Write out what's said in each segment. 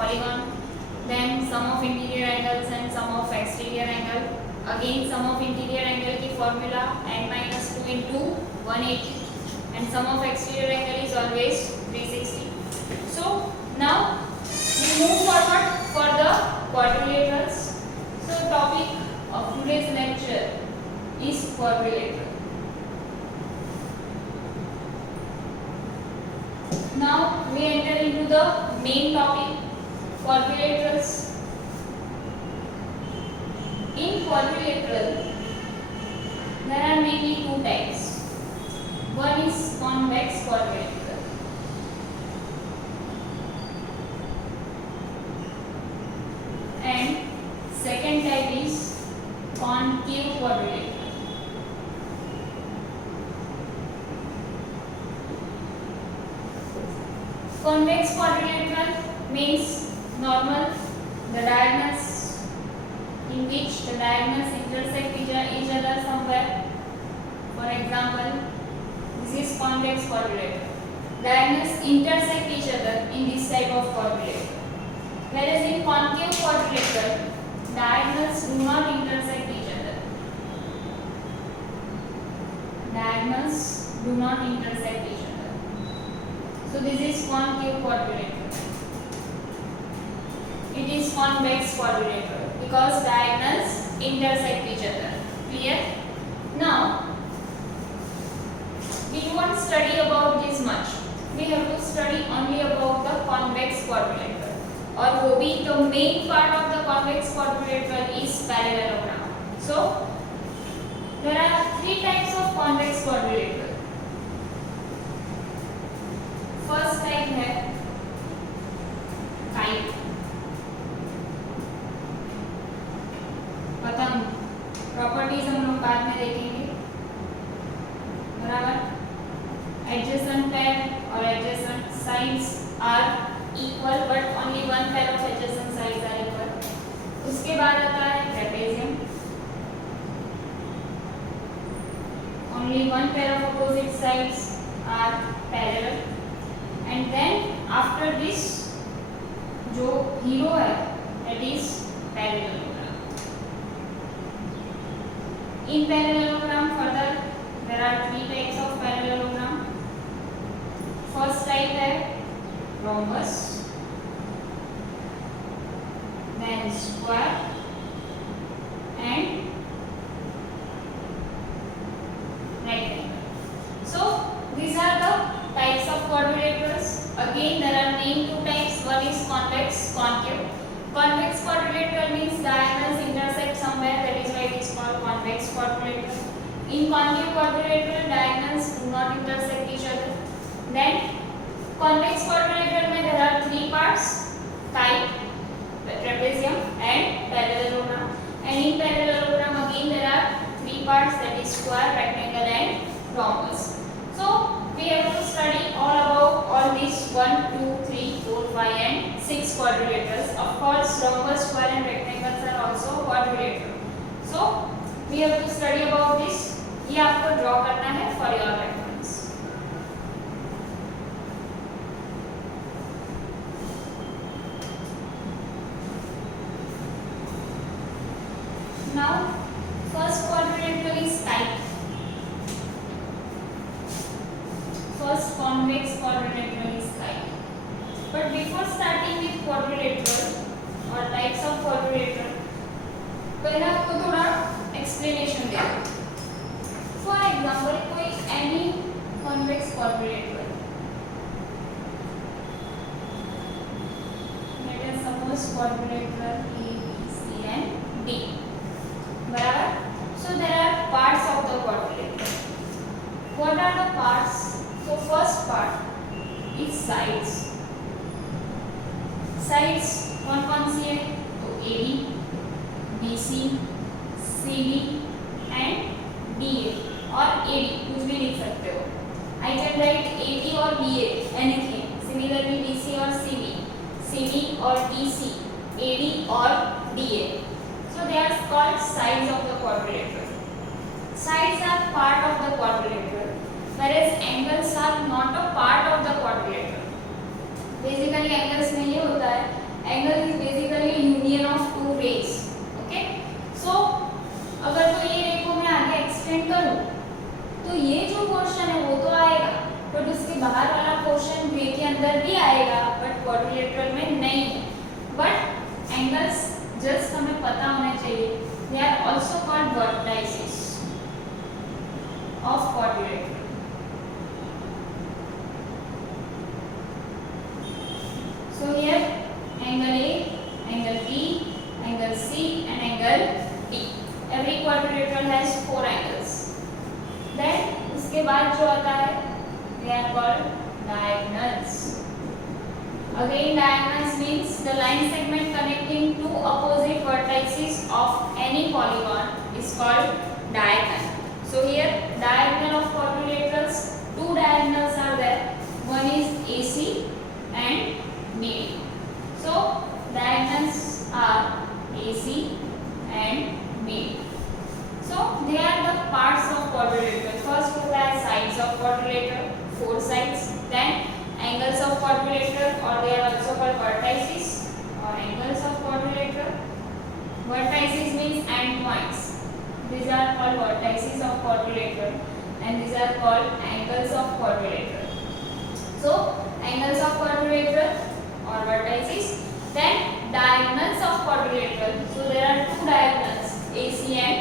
polygon. Then sum of interior angles and sum of exterior angle. Again sum of interior angle की formula n minus 2 into 180 and sum of exterior angle is always 360. So now we move forward for the quadrilaterals. So topic of today's lecture is quadrilateral. Now we enter into the main topic, quadrilaterals. In quadrilateral, there are mainly two types. One is convex quadrilateral. And second type is concave quadrilateral. Convex quadrilateral means normal, the diagonals in which the diagonals intersect each other somewhere. For example, this is convex quadrilateral. Diagonals intersect each other in this type of quadrilateral. Whereas in concave quadrilateral, diagonals do not intersect each other. Diagonals do not intersect each other. So this is concave quadrilateral. It is convex quadrilateral because diagonals intersect each other. Clear? Now, we won't study about this much. We have to study only about the convex quadrilateral. और वो भी the main part of the convex quadrilateral is parallelogram. So there are three types of convex quadrilateral. First type है kite, पतंग. Properties हम लोग बाद में देखेंगे, बराबर. एडजेसेंट पेयर और adjacent sides are equal but only one pair of adjacent sides are equal. उसके बाद आता है trapezium. Only one pair of opposite sides are parallel. And then after this जो हीरो है that is parallelogram. In parallelogram further there are three types of parallelogram. First type है rhombus, then square and rectangle. So these are the types of quadrilaterals. Again there are main two types. One is convex, concave. Convex quadrilateral means diagonals intersect somewhere, that is why it is called convex quadrilateral. In concave quadrilateral diagonals do not intersect each other. Then convex quadrilateral में there are three parts: kite, trapezium and parallelogram. And in parallelogram again there are three parts, that is square, rectangle and rhombus. So we have to study all about all these 1, 2, 3, 4, 5 and 6 quadrilaterals. Of course rhombus, square and rectangles are also quadrilateral. So we have to study about this. ये आपको draw करना है for your reference. Now first quadrilateral is kite. First convex quadrilateral is kite. But before starting with quadrilateral or types of quadrilateral, पहले आपको थोड़ा explanation दे दूँ. For example, कोई any convex quadrilateral. Let us suppose quadrilateral A, B, C and D. बराबर? So there are parts of the quadrilateral. What are the parts? So first part is sides. Sides कौन सी है? तो AD, BC, CD and DA और AD कुछ भी लिख सकते हो. I can write AD or BA anything. Similarly BC or CD, CD or DC, AD or DA. So they are called sides of the quadrilateral. Sides are part of the quadrilateral, whereas angles are not a part of the quadrilateral. Basically angles में ये होता है, angle is basically union of two rays. Okay, so अगर तो ये रे को मैं आगे एक्सटेंड करूं तो ये जो पोर्शन है वो तो आएगा, बट उसके बाहर वाला पोर्शन रे के अंदर भी आएगा, बट क्वाड्रिलेटरल में नहीं है। बट एंगल्स जस्ट हमें पता होना चाहिए, they are also called vertices of quadrilateral. So here angle A, angle B, angle C and angle D. Every quadrilateral has 4 angles. Then उसके बाद जो आता है they are called diagonals. Again diagonals means the line segment connecting two opposite vertices of any polygon is called diagonal. So here diagonal of quadrilaterals, two diagonals are there. One is AC and BD. So diagonals are AC and BD. So they are the parts of quadrilateral. First we have sides of quadrilateral, 4 sides. Then angles of quadrilateral, or they are also called vertices or angles of quadrilateral. Vertices means end points. These are called vertices of quadrilateral, and these are called angles of quadrilateral. So angles of quadrilateral or vertices, then diagonals of quadrilateral. So there are 2 diagonals, AC and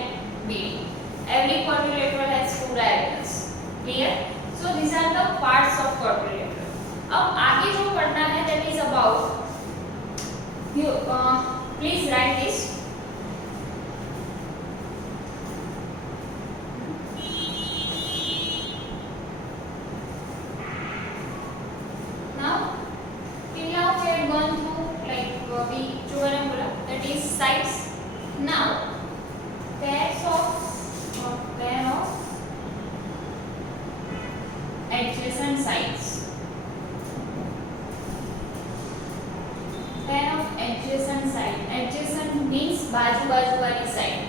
BD. Every quadrilateral has 2 diagonals. Clear? So these are the parts of quadrilateral. अब आगे जो पढ़ना है that is about you please write this. Sides. Now pair of adjacent sides. Pair of adjacent side. Adjacent means बाजू वाली side.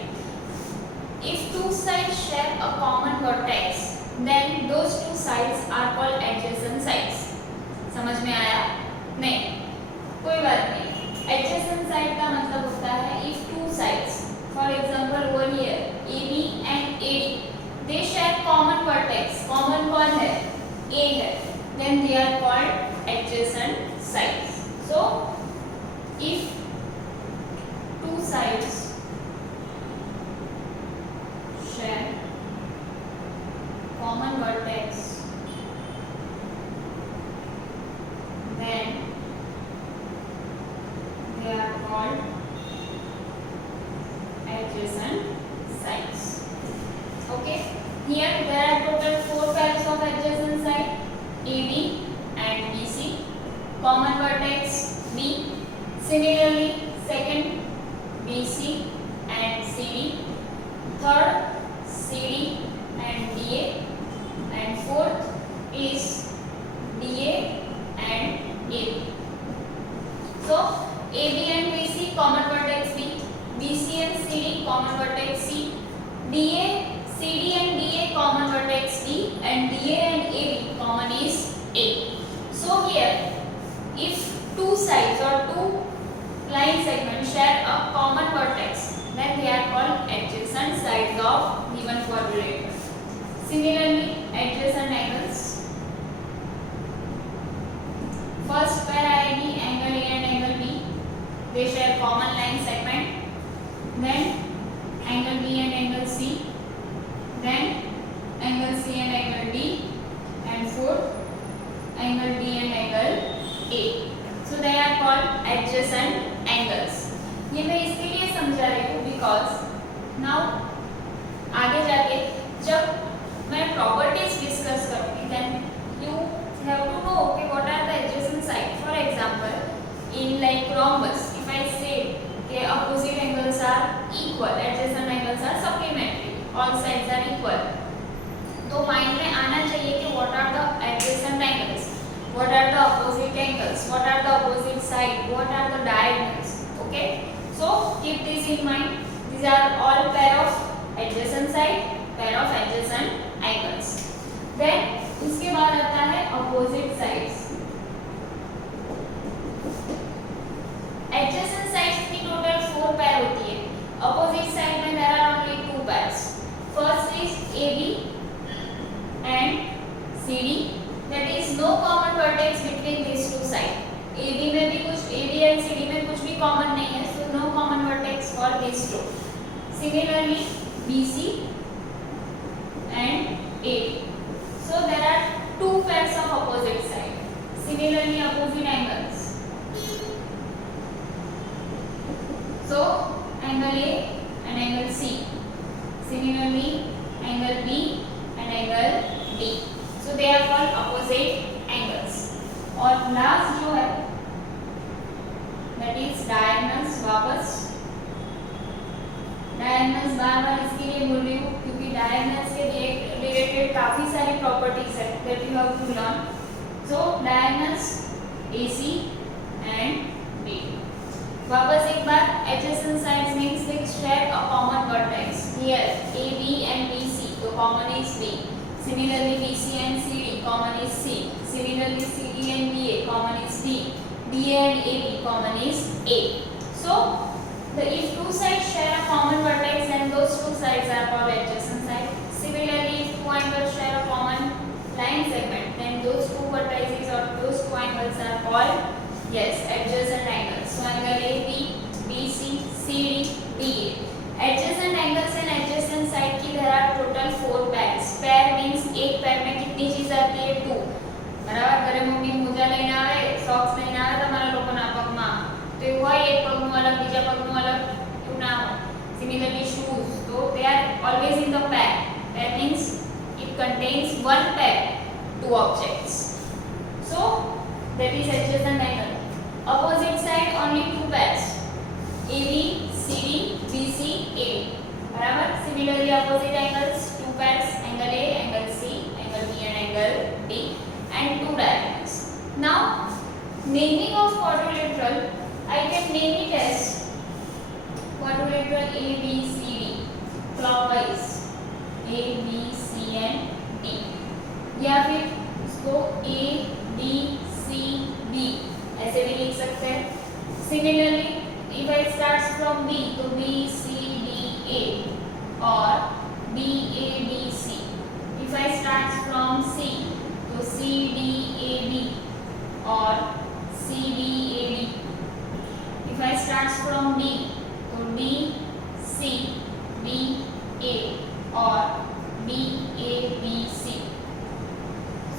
If two sides share a common vertex, then those two sides are called adjacent sides. समझ में आया? नहीं, कोई बात नहीं। Adjacent side का मतलब होता है if two sides, for example over here AB and AD, they share common vertex. Common कौन है? A है. Then they are called adjacent sides. So if two sides share common vertex, then they are called adjacent sides. Okay, here there are total 4 pairs of adjacent side, AB and BC, common vertex B. Similarly, second BC and CD, third CD and DA, and fourth is DA and AB. So AB and BC common vertex B, BC and CD common vertex C, DA, CD and DA common vertex D, and DA and AB common is A. So here, if two sides or two line segments share a common vertex, then they are called adjacent sides of given quadrilateral. Similarly, adjacent angles. First pair आएगी angle A and angle B. They share common line segment. Then angle B and angle C. Then angle C and angle D. And fourth angle D and angle A. So they are called adjacent angles. ये मैं इसके लिए समझा रही हूँ because now आगे जाके जब मैं properties discuss करूँगी then you have to know okay what are the adjacent sides. For example, in like rhombus, if I say कि opposite angles are equal, adjacent angles are supplementary, all sides are equal, तो mind में आना चाहिए कि what are the adjacent angles, what are the opposite angles, what are the opposite side, what are the diagonals. Okay, so keep this in mind. These are all pair of adjacent side, pair of adjacent angles. Then उसके बाद आता है opposite sides. is AB and CD. That is no common vertex between these two sides. AB में भी कुछ AB and CD में कुछ भी common नहीं है, so no common vertex for these two. Similarly, BC and AD. So there are two pairs of opposite side. Similarly, opposite angles. So angle A and angle C. Similarly, angle B and angle D. So they are called opposite angles. और last जो है that is diagonals. वापस diagonals बार-बार इसके लिए बोल रही हूँ क्योंकि diagonals के रिलेटेड काफी सारी प्रॉपर्टीज है that you have to learn. So diagonals AC and BD. वापस एक बार adjacent sides means they share a common vertex. Here AB and BC, so common is B. Similarly BC and CD, common is C. Similarly CD and BA, common is D. DA and AB, common is A. So if two sides share a common vertex, then those two sides are called adjacent sides. Similarly, if two angles share a common line segment, then those two vertices or those two angles are called adjacent angles. So angle AB, BC, CD, DA. Adjacent angles and adjacent side की there are total 4 pairs. Pair means एक pair में कितनी चीज आती है 2. बराबर घरे mummy मोजा લઈને આવે, socks લઈને આવે તમારા લોકોના પગમાં તો એવું હોય એક પગનું અલગ બીજા પગનું અલગ એવું ના હોય. Similarly shoes, so they are always in the pair. That means it contains one pair, two objects. So that is adjacent angle. Opposite side only two pairs. AB, CD, BC, AD. बराबर. Similarly opposite angles two pairs, angle A, angle C, angle B and angle D, and two diagonals. Now naming of quadrilateral, I can name it as quadrilateral A B C D clockwise. A B C and D. या फिर इसको A B C D ऐसे भी लिख सकते हैं. Similarly, if I start from B, तो B C D A और B A B C. If I start from C, तो C D A B और C D A D. If I start from D, तो D C D A और B A B C.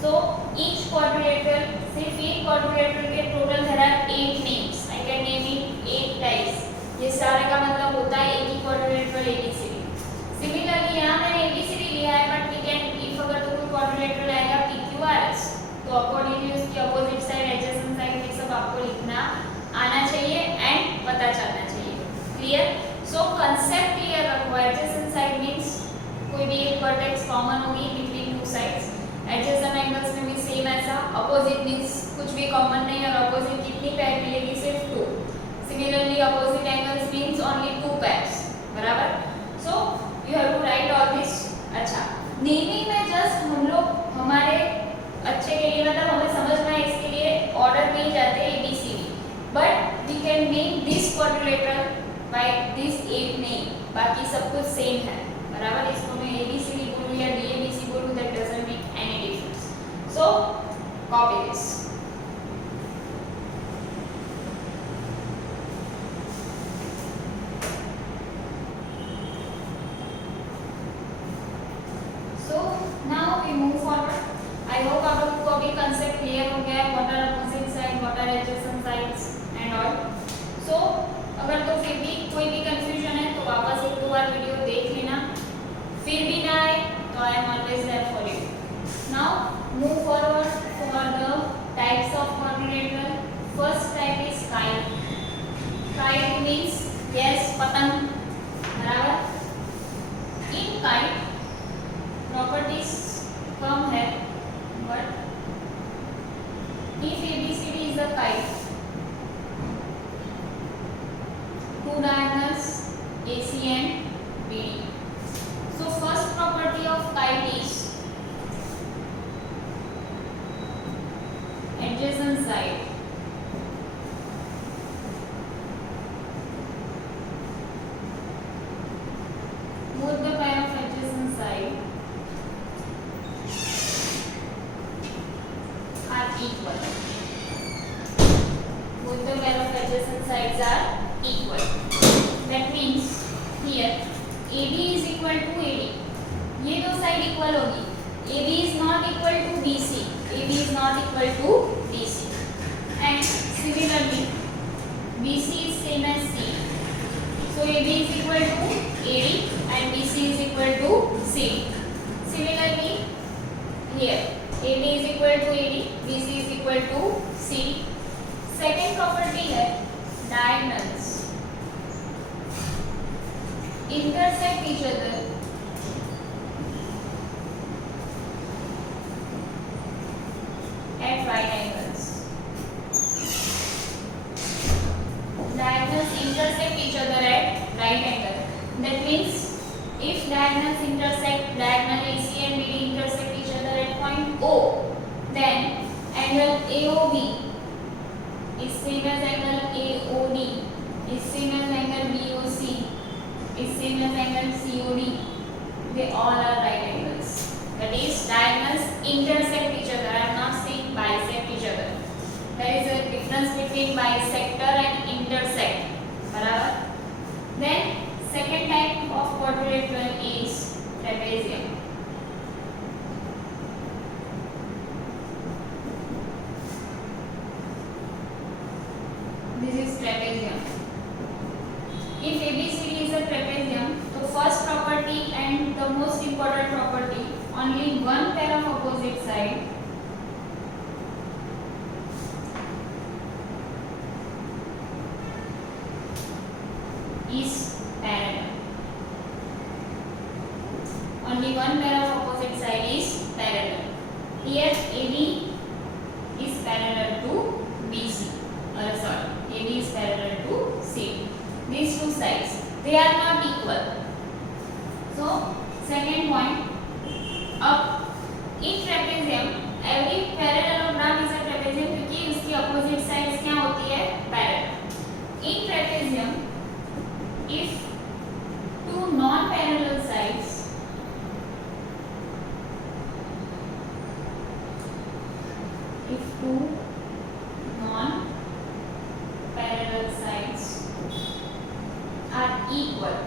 So each quadrilateral, सिर्फ एक quadrilateral के total there are 8 names. I can name it 8 types. ये सारे का मतलब होता है एक ही quadrilateral ABCD. Similarly यहाँ मैंने ABCD लिया है, but we can if अगर तो कोई quadrilateral आएगा PQRS, तो accordingly उसकी opposite side, adjacent side ये सब आपको लिखना आना चाहिए and पता चलना चाहिए. Clear? So concept clear रखो. Adjacent side means कोई भी एक vertex common होगी between two sides. Adjacent angles में भी सेम ऐसा. Opposite means कुछ भी common नहीं और opposite कितनी pair मिलेगी सिर्फ 2. Similarly opposite angles means only 2 pairs. बराबर? So you have to write all this. अच्छा. Naming में just हम लोग हमारे अच्छे के लिए मतलब हमें समझ में आए इसके लिए order में ही जाते हैं ABCD. But we can name this quadrilateral by this 8 name. बाकी सब कुछ same है. बराबर? इसको मैं ABCD बोलूँ या DABC बोलूँ, that doesn't make any difference. So copy this. So now we move forward. I hope आप लोगों को अभी concept clear हो गया है. What are opposite sides, what are adjacent sides and all. So अगर तो फिर भी कोई भी confusion है तो वापस एक दो बार वीडियो देख लेना. फिर भी ना आए तो I am always there for you. Now move forward for the types of quadrilateral. First type is kite. Kite means पतंग. बराबर? In kite properties कम है, but if ABCD is a kite, two diagonals AC and BD. So first property of kite is adjacent side. Both the pair of adjacent side equal होगी. AB is not equal to BC. AB is not equal to BC. And similarly, BC is same as C. So AB is equal to AD and BC is equal to CD. Similarly, here AB is equal to AD, BC is equal to CD. Second property है diagonals intersect each other at right angles. Diagonals intersect each other at right angle. That means if diagonals intersect, diagonal AC and BD intersect each other at point O, then angle AOB is same as angle AOD, is same as angle BOC, is same as angle COD. They all are right angles. That is, diagonals intersect each other. I am not saying bisect each other. There is a difference between bisector and intersect. बराबर? Then second type of quadrilateral is trapezium. This is trapezium. If ABCD is a trapezium, the first property and the most important property, only one pair of opposite side is parallel. Only one pair of opposite side is parallel. Here AB is parallel to BC. Sorry, AB is parallel to CD. These two sides, they are not equal. So second point, in trapezium every parallelogram is a trapezium क्योंकि उसकी opposite sides क्या होती है? Parallel. In trapezium, if two non-parallel sides are equal,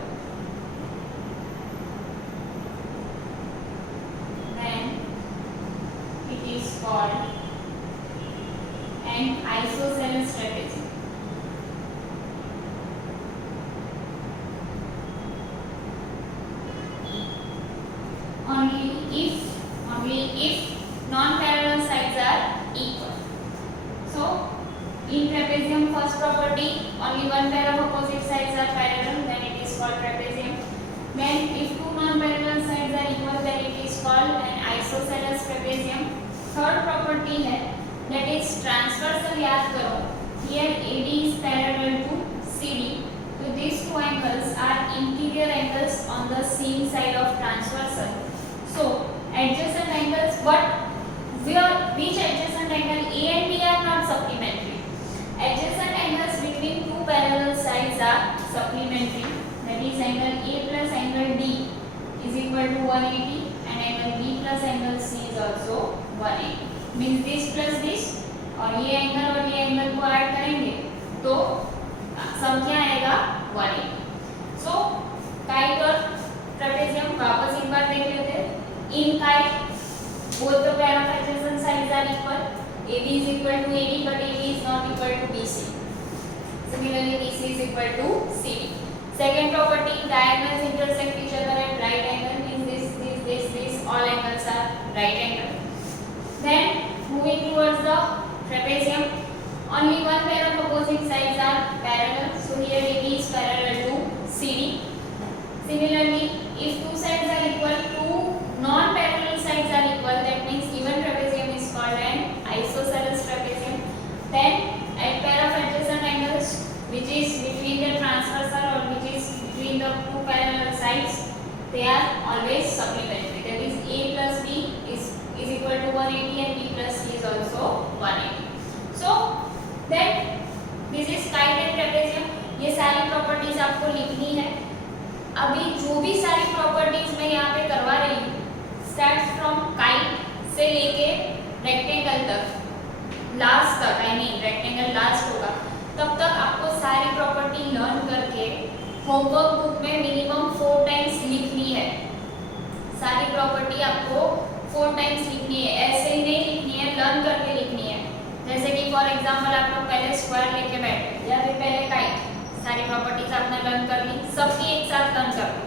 then it is called an isosceles trapezium. Only if non-parallel sides are equal. So in trapezium, first property, only one pair of opposite sides are parallel, then it is called trapezium. Then if two non-parallel sides are equal, then it is called an isosceles trapezium. Third property है, that is transversal. याद करो, here AD is parallel to CD, so these two angles are interior angles on the same side of transversal. So adjacent angles, which adjacent angle? A and B are not supplementary. Adjacent angles between two parallel sides are supplementary. That is, angle A plus angle D is equal to 180 and angle B plus angle C is also 180. Means this plus this और ये angle को add करेंगे तो सम क्या आएगा? 180. So kite और trapezium वापस एक बार देख लेते हैं. In kite, both the pair of adjacent sides are equal. AB is equal to AD, but AB is not equal to BC. Similarly, BC is equal to CD. Second property, diagonals intersect each other at right angle. Means this, all angles are right angle. Then moving towards the trapezium, only one pair of opposite sides are parallel. So here AB is parallel to CD. Similarly, if two sides are equal, two non-parallel sides are equal, that means even trapezium is called an isosceles trapezium. Then at pair of adjacent angles, which is between the transversal or which is between the two parallel sides, they are always supplementary. That is, A plus B is equal to 180 and B plus C is also 180. So then this is kite and trapezium. ये सारी properties आपको लिखनी है. अभी जो भी सारी properties मैं यहाँ पे करवा रही हूँ, स्टार्ट फ्रॉम काइट से लेके रेक्टेंगल तक, लास्ट तक, आई मीन रेक्टेंगल लास्ट होगा, तब तक आपको सारी प्रॉपर्टी लर्न करके होमवर्क बुक में मिनिमम 4 टाइम्स लिखनी है. सारी प्रॉपर्टी प्रॉपर्टी आपको 4 टाइम्स लिखनी है, ऐसे ही नहीं लिखनी है, लर्न करके लिखनी है। जैसे कि फॉर एग्जांपल आप लोग पहले स्क्वायर लेके बैठे या फिर पहले काइट, सारी प्रॉपर्टीज आपने लर्न कर ली, सबकी एक साथ लर्न कर लो,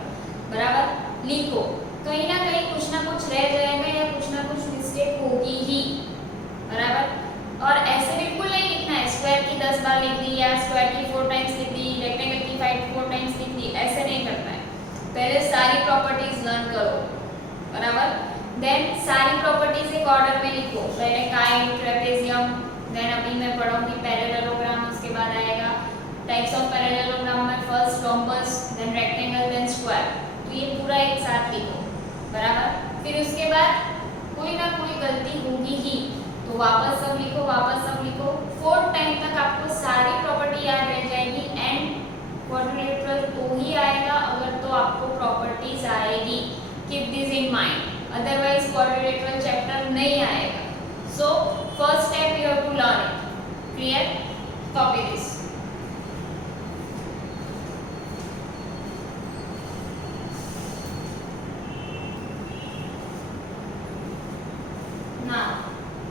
बराबर, लिखो। कहीं ना कहीं कुछ ना कुछ रह जाएगा या कुछ ना कुछ मिस्टेक होगी ही, बराबर। और ऐसे बिल्कुल नहीं लिखना है स्क्वायर की 10 बार लिख दी या स्क्वायर की 4 टाइम्स लिख दी, रेक्टेंगल की 4 टाइम्स लिख दी, ऐसे नहीं करना है। पहले सारी प्रॉपर्टीज लर्न करो, बराबर, देन सारी प्रॉपर्टीज एक ऑर्डर में लिखो। पहले काइट, ट्रेपेजियम, देन अभी मैं पढ़ाऊंगी पैरेललोग्राम, उसके बाद आएगा टाइप्स ऑफ पैरेललोग्राम में first rhombus, then rectangle, then square. तो ये पूरा एक साथ लिखो, बराबर। फिर उसके बाद कोई ना कोई गलती होगी ही, तो वापस सब लिखो, वापस सब लिखो। 4 टाइम तक आपको सारी प्रॉपर्टी याद रह जाएगी एंड क्वाड्रिलेटरल तो ही आएगा अगर तो आपको प्रॉपर्टीज आएगी। Keep this in mind, otherwise quadrilateral chapter नहीं आएगा। So first step you have to learn it, clear? Copy this. Now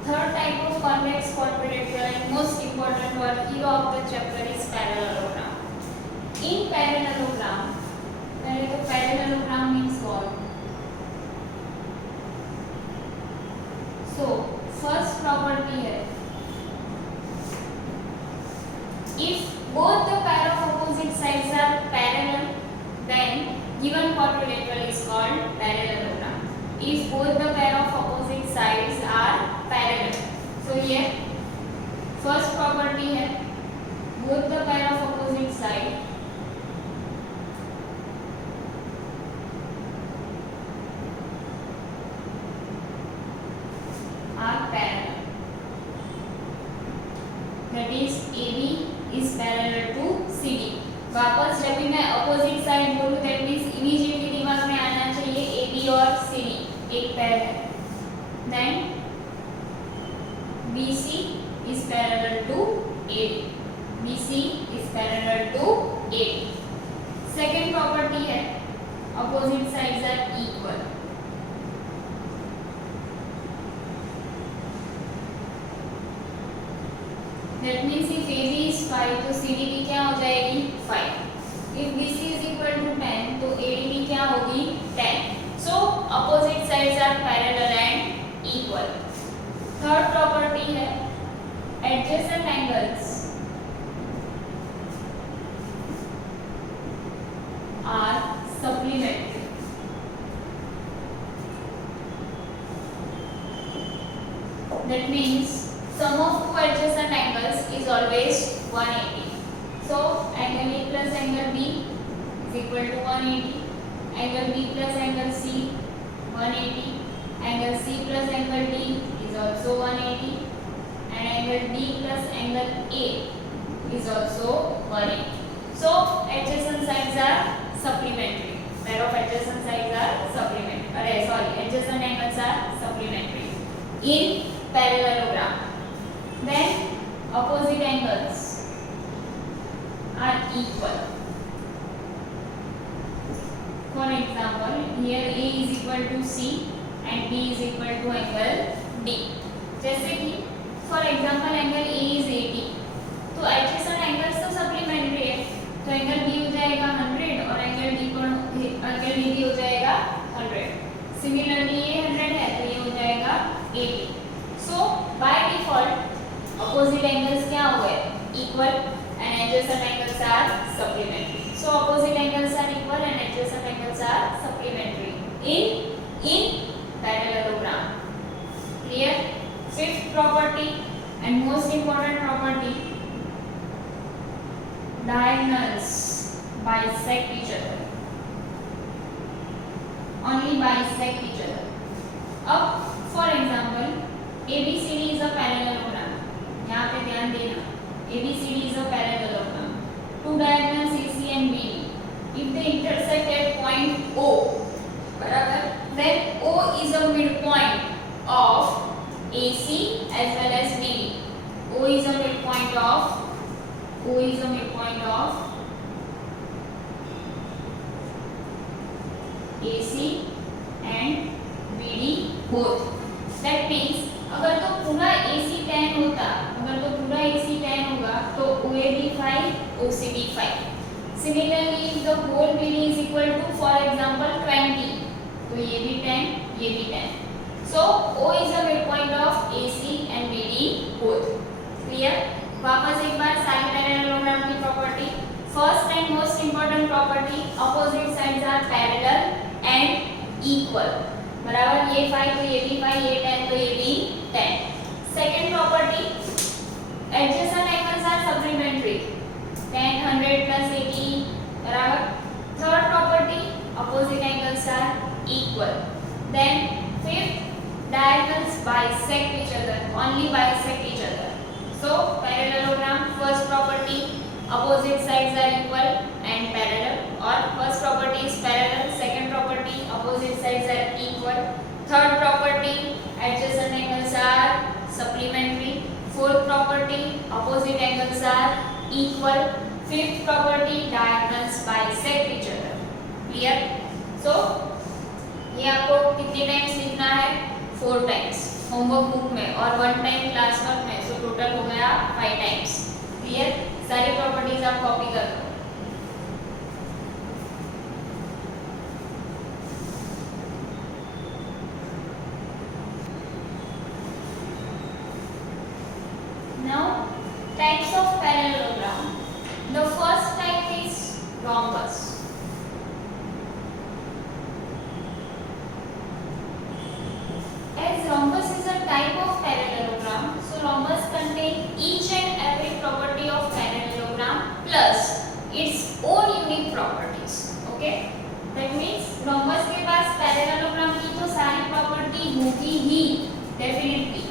third type of convex quadrilateral and most important one hero of the chapter is parallelogram. In parallelogram, पहले तो parallelogram means what? So first property है, if both the pair of opposite sides are parallel, then given quadrilateral is called parallelogram. If both the pair of opposite sides are parallel, so here first property है, both the pair of opposite side are parallel, that is AB is parallel to CD. वापस जब भी मैं opposite side बोलूँ that means immediately दिमाग में आना चाहिए AB और CD एक पैर है, then BC is parallel to AD, BC is parallel to AD. Second property है opposite sides are equal, that means if AB is 5 तो CD भी क्या हो जाएगी 5, if BC is equal to 10 तो AD भी क्या होगी 10. So opposite sides are parallel and equal. Third property है adjacent angles are supplementary. That means sum of two adjacent angles is always 180. So angle A plus angle B is equal to 180. Angle B plus angle C 180. Angle C plus angle D is also 180. And angle D plus angle A is also 180. So adjacent sides are supplementary. Pair of adjacent sides are supplementary. Adjacent angles are supplementary in parallelogram. Then opposite angles are equal. For example, here A is equal to C and B is equal to angle D. जैसे कि for example angle A is 80, तो adjacent angles तो supplementary है, तो angle B हो जाएगा 100 और angle D भी हो जाएगा 100. Similarly ये 100 है तो ये हो जाएगा 80. So by default opposite angles क्या हो गए equal and adjacent angles are supplementary. So opposite angles are equal and adjacent angles are supplementary in parallelogram. Clear? Fifth property and most important property, diagonals bisect each other. Only bisect each other. अब for example ABCD is a parallelogram. यहाँ पे ध्यान देना, ABCD is a parallelogram. Two diagonals AC and BD. If they intersect at point O, बराबर, then O is a midpoint of AC as well as BD. O is a midpoint of AC and BD. both. That means अगर तो पूरा AC tan होता, अगर तो पूरा AC tan होगा तो OAB 5, OCB 5. Similarly, if the whole BD is equal to, for example, 20, तो ये भी 10, ये भी 10. So O is a midpoint of AC and BD both. Clear? वापस एक बार सारी पैरेललोग्राम की property. First and most important property, opposite sides are parallel and equal. बराबर, ये 5 तो ये भी 5, ये 10 तो ये भी 10. Second property, adjacent angles are supplementary. 10, 100 plus 80 बराबर. Third property, opposite angles are equal. Then fifth, diagonals bisect each other, only bisect each other. So parallelogram, first property, opposite sides are equal and parallel, or first property is parallel, second property, opposite sides are equal, third property, adjacent angles are supplementary, fourth property, opposite angles are equal, fifth property, diagonals bisect each other. Clear? So ये आपको कितने times लिखना है? 4 times homework book में और 1 time class work में. So total हो गया 5 टाइम्स. क्लियर? सारी प्रॉपर्टीज आप कॉपी कर लो. Now types of parallelogram. The first type is rhombus. As rhombus is a type of parallelogram, so rhombus contain each and every property of parallelogram plus its own unique properties. Okay? That means rhombus के पास parallelogram की तो सारी property होगी ही definitely,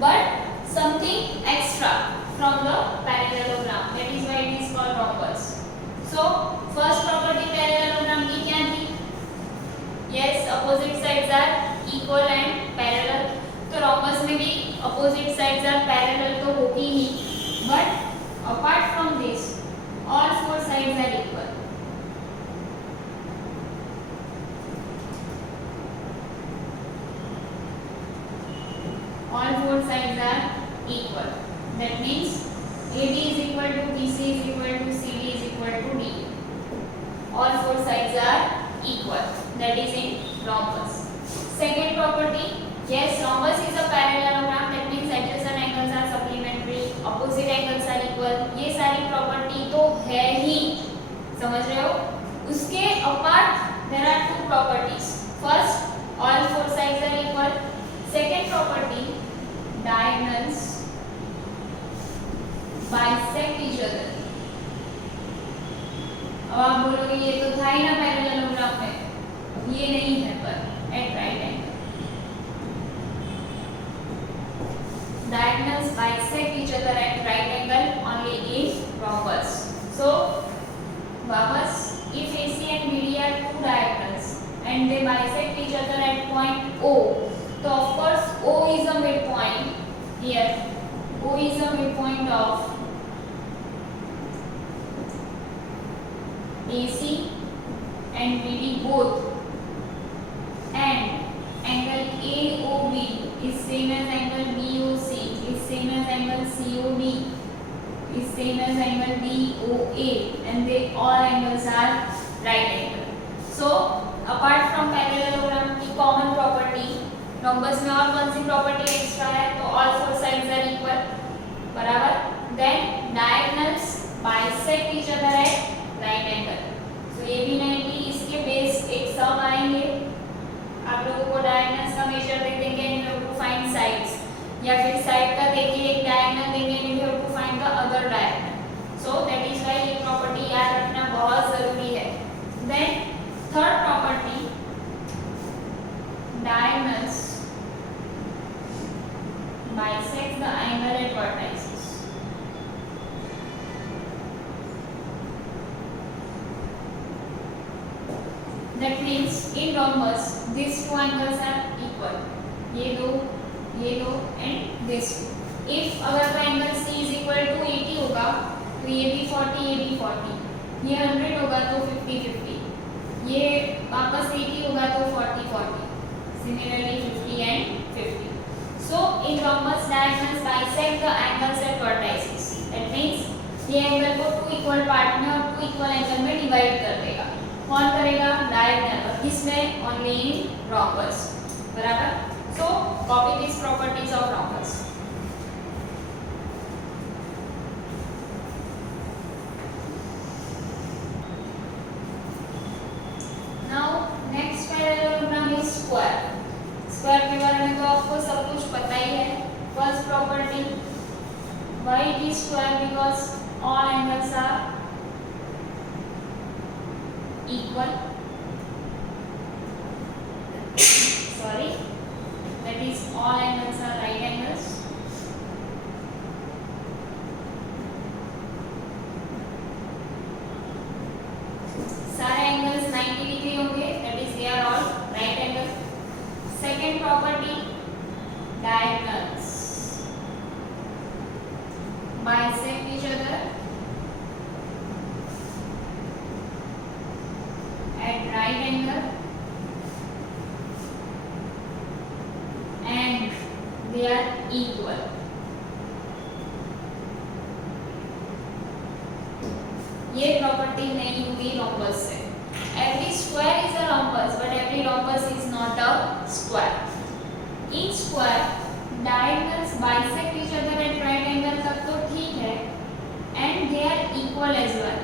but something extra from the parallelogram. That is why it is called rhombus. So first property parallelogram की क्या थी? Yes, opposite sides are equal and parallel. तो rhombus में भी opposite sides are parallel तो होगी ही, but apart from this, all 4 sides are equal. All 4 sides are equal. That means AD is equal to BC is equal to CD is equal to DE. All 4 sides are equal. That is in rhombus. Second property, yes, rhombus is a parallelogram. That means adjacent angles are supplementary, opposite angles are equal. ये सारी property तो है ही, समझ रहे हो? उसके apart there are 2 properties. First, all 4 sides are equal. Second property, diagonals bisect each other. अब आप बोलोगे ये तो था ही ना पैरेललोग्राम में, अब ये नहीं है पर at right angle. Diagonals bisect each other at right angle only in rhombus. So वापस, if AC and BD are 2 diagonals and they bisect each other at point O, so of course O is a midpoint here. O is a midpoint of AC and BD both, and angle AOB is same as angle BOC, is same as angle COD, is same as angle DOA, and they all angles are right angle. So apart from parallelogram की common property, rhombus में और कौन सी property extra है? तो all 4 sides are equal, बराबर. Then diagonals bisect each other at right angle. So ये भी 90. इसके बेस एक सम आएंगे, आप लोगों को डायगोनल्स का मेजर दे देंगे and you have to find sides, या फिर साइड का देखिए एक डायगोनल देंगे and you have to find the other diagonal. So that is why ये प्रॉपर्टी याद रखना बहुत जरूरी है. Then third property, diagonals bisect the angle at vertices. That means in rhombus these 2 angles are equal. ये दो and this 2. If अगर तो angle C is equal to 80 होगा तो ये भी 40, ये भी 40, ये 100 होगा तो 50 50, ये वापस 80 होगा तो 40 40, similarly 50 and in rhombus diagonals bisect the angles at vertices. That means ये एंगल को टू इक्वल पार्ट में और टू इक्वल एंगल में डिवाइड कर देगा. कौन करेगा? डायगोनल. और किसमें? Only in rhombus. बराबर. So copy these properties of rhombus. Now next parallelogram is square. Square के बारे में तो आपको सब कुछ पता ही है. First property, why it is square? Because all angles are equal. Sorry, that is all angles are right angles. सारे एंगल्स 90 डिग्री होंगे. That is they are all right angle. Second property, diagonals bisect each other at right angle and they are equal. ये property नहीं होगी rhombus से. Every square is a rhombus, but every rhombus is not a square. In square, diagonals bisect each other at right angle तक तो ठीक है, and they are equal as well.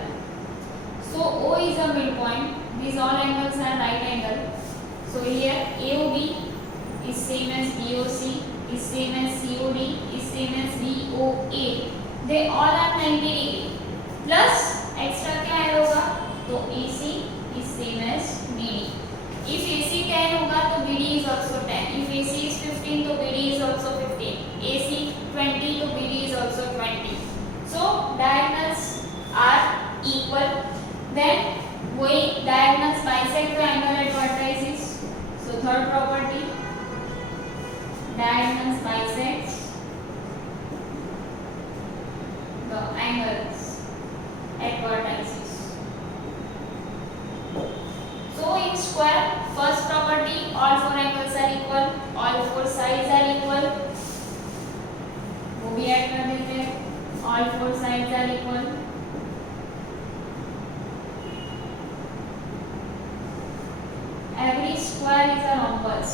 So O is a midpoint. These all angles are right angle. So here AOB is same as BOC, is same as COD, is same as BOA. They all are 90 degree. Plus extra क्या add होगा? तो AC is same as BD. If AC 10 होगा तो BD is also 10. If AC is 15 तो BD is also 15. AC 20 तो BD is also 20. So diagonals are equal. Then वही diagonals bisect the angle at vertices. So third property, diagonals bisect the angles at vertices. So in square, first property, all four angles are equal, all four sides are equal. वो भी add कर देते हैं. All four sides are equal. Every square is a rhombus.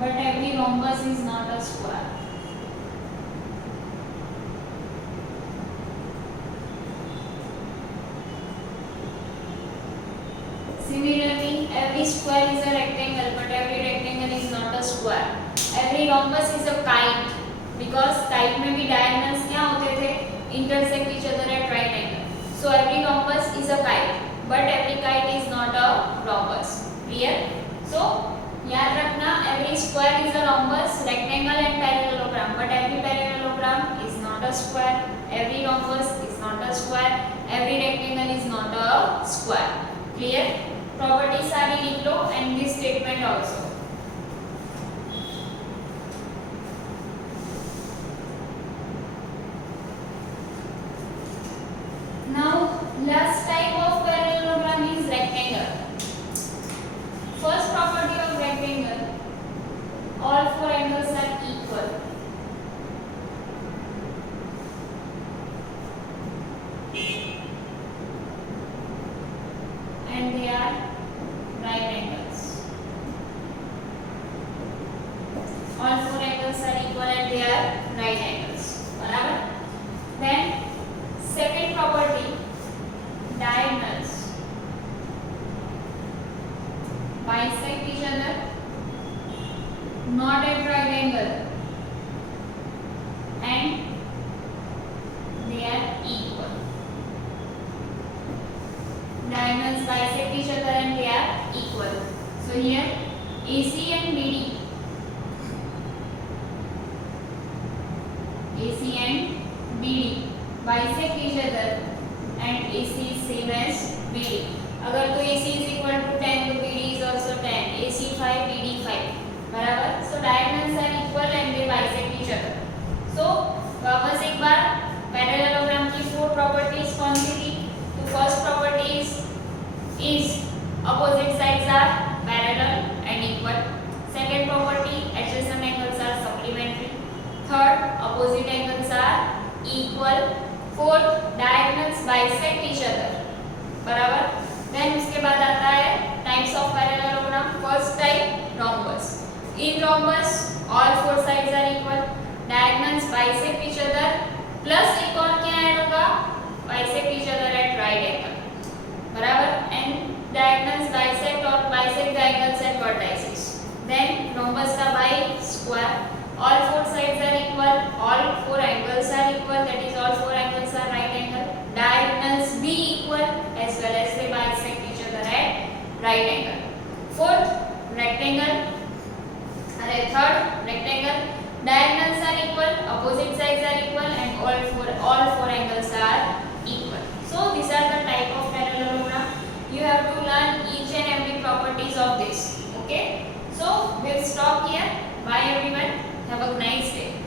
But every rhombus is not a square. Similarly, every square is a rectangle, but every rectangle is not a square. Every rhombus is a kite, because kite में भी diagonals क्या होते थे? Intersect each other at right angle. So every rhombus is a kite, but every kite is not a rhombus. Clear? So याद रखना, every square is a rhombus, rectangle and parallelogram, but every parallelogram is not a square. Every rhombus is not a square. Every rectangle is not a square. Clear? Properties सारी लिख लो and this statement also. Now last type of parallelogram is rectangle. First property of rectangle, all four angles are equal. And they are right angles. All four angles are equal and they are right angles. बराबर? Then second property, diagonals bisect each other, not at right angle, and they are equal. Diagonals bisect each other and they are equal. So here AC and BD, AC and BD bisect each other and AC is same as BD. अगर तो AC is equal to 10 तो BD is also 10. AC 5, BD 5. बराबर? So diagonals are equal and they bisect each other. So वापस एक बार parallelogram की four properties कौन सी थी? तो first property is Then rhombus का by square. All four sides are equal. All four angles are equal. That is, all four angles are right angle. Diagonals be equal as well as they bisect each other at right angle. Fourth, rectangle. Third, rectangle. Diagonals are equal. Opposite sides are equal, and all four angles are equal. So these are the type of parallelogram. You have to learn each and every properties of this. Okay. So we'll stop here. Bye everyone. Have a nice day.